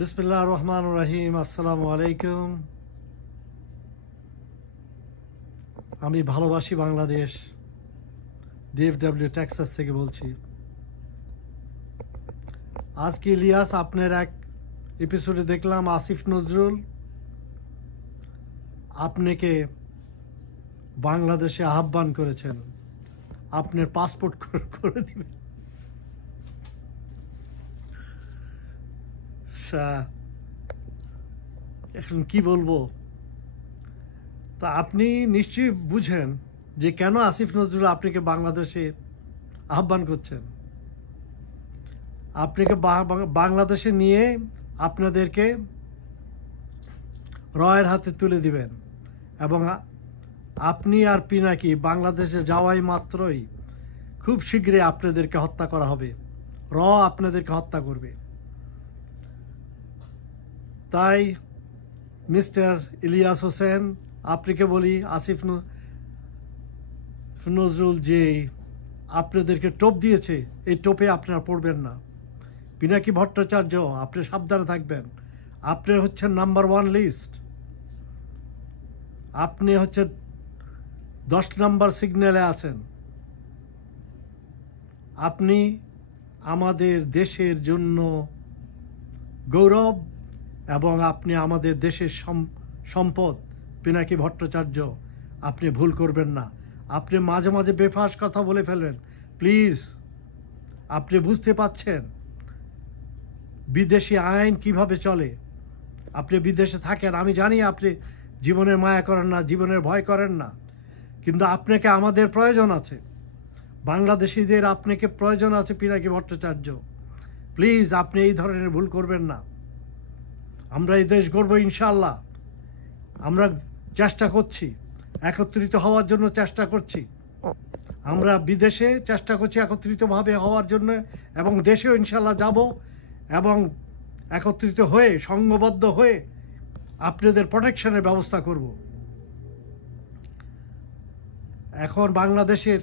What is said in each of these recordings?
বিসমিল্লাহির রহমানির রহিম। আসসালামু আলাইকুম। আমি ভালোবাসি বাংলাদেশ ডিএফডব্লিউ টেক্সাস থেকে বলছি। আজকে ইলিয়াস আপনার এক এপিসোডে দেখলাম আসিফ নজরুল আপনাকে বাংলাদেশে আহ্বান করেছেন, আপনার পাসপোর্ট করে দিবেন। এখন কি বলবো, তা আপনি নিশ্চয়ই বুঝেন যে কেন আসিফ নজরুল আপনাকে বাংলাদেশে আহ্বান করছেন। আপনাকে বাংলাদেশে নিয়ে আপনাদেরকে রয়ের হাতে তুলে দিবেন এবং আপনি আর পিনাকি বাংলাদেশে যাওয়াই মাত্রই খুব শীঘ্রই আপনাদেরকে হত্যা করা হবে। আপনাদেরকে হত্যা করবে। তাই মিস্টার ইলিয়াস হোসেন, আপনাকে বলি, আসিফ নজরুল যে আপনাদেরকে টোপ দিয়েছে, এই টোপে আপনারা পড়বেন না। পিনাকি ভট্টাচার্য, আপনি সাবধানে থাকবেন। আপনি হচ্ছেন নাম্বার 1 লিস্ট। আপনি হচ্ছে 10 নম্বর সিগন্যালে আছেন। আপনি আমাদের দেশের জন্য গৌরব এবং আপনি আমাদের দেশের সম্পদ। পিনাকি ভট্টাচার্য, আপনি ভুল করবেন না। আপনি মাঝে মাঝে বেফাস কথা বলে ফেলবেন, প্লিজ। আপনি বুঝতে পাচ্ছেন বিদেশি আইন কিভাবে চলে। আপনি বিদেশে থাকেন, আমি জানি আপনি জীবনের মায়া করেন না, জীবনের ভয় করেন না, কিন্তু আপনাকে আমাদের প্রয়োজন আছে, বাংলাদেশিদের আপনাকে প্রয়োজন আছে। পিনাকি ভট্টাচার্য, প্লিজ আপনি এই ধরনের ভুল করবেন না। আমরা এই দেশ গড়ব ইনশাআল্লাহ। আমরা চেষ্টা করছি, একত্রিত হওয়ার জন্য চেষ্টা করছি। আমরা বিদেশে চেষ্টা করছি একত্রিতভাবে হওয়ার জন্য, এবং দেশেও ইনশাআল্লাহ যাব এবং একত্রিত হয়ে, সংঘবদ্ধ হয়ে আপনাদের প্রোটেকশনের ব্যবস্থা করব। এখন বাংলাদেশের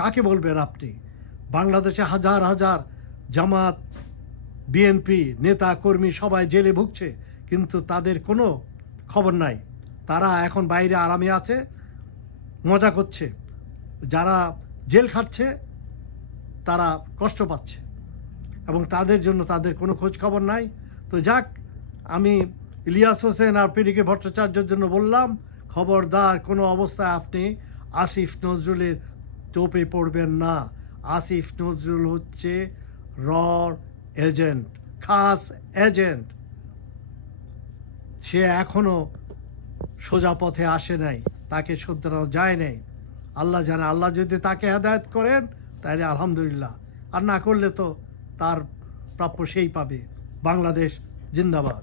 কাকে বলবেন আপনি? বাংলাদেশে হাজার হাজার জামাত, বিএনপি নেতা কর্মী সবাই জেলে ভুগছে, কিন্তু তাদের কোনো খবর নাই। তারা এখন বাইরে আরামে আছে, মজা করছে। যারা জেল খাটছে তারা কষ্ট পাচ্ছে এবং তাদের জন্য তাদের কোনো খোঁজ খবর নাই। তো যাক, আমি ইলিয়াস হোসেন আর পিনাকি ভট্টাচার্যের জন্য বললাম, খবরদার কোনো অবস্থায় আপনি আসিফ নজরুলের টোপে পড়বেন না। আসিফ নজরুল হচ্ছে এজেন্ট, খাস এজেন্ট। সে এখনো সোজা পথে আসে নাই, তাকে শুধরানো যায় নাই। আল্লাহ জানে, আল্লাহ যদি তাকে হেদায়েত করেন তাহলে আলহামদুলিল্লাহ, আর না করলে তো তার প্রাপ্য সেই পাবে। বাংলাদেশ জিন্দাবাদ।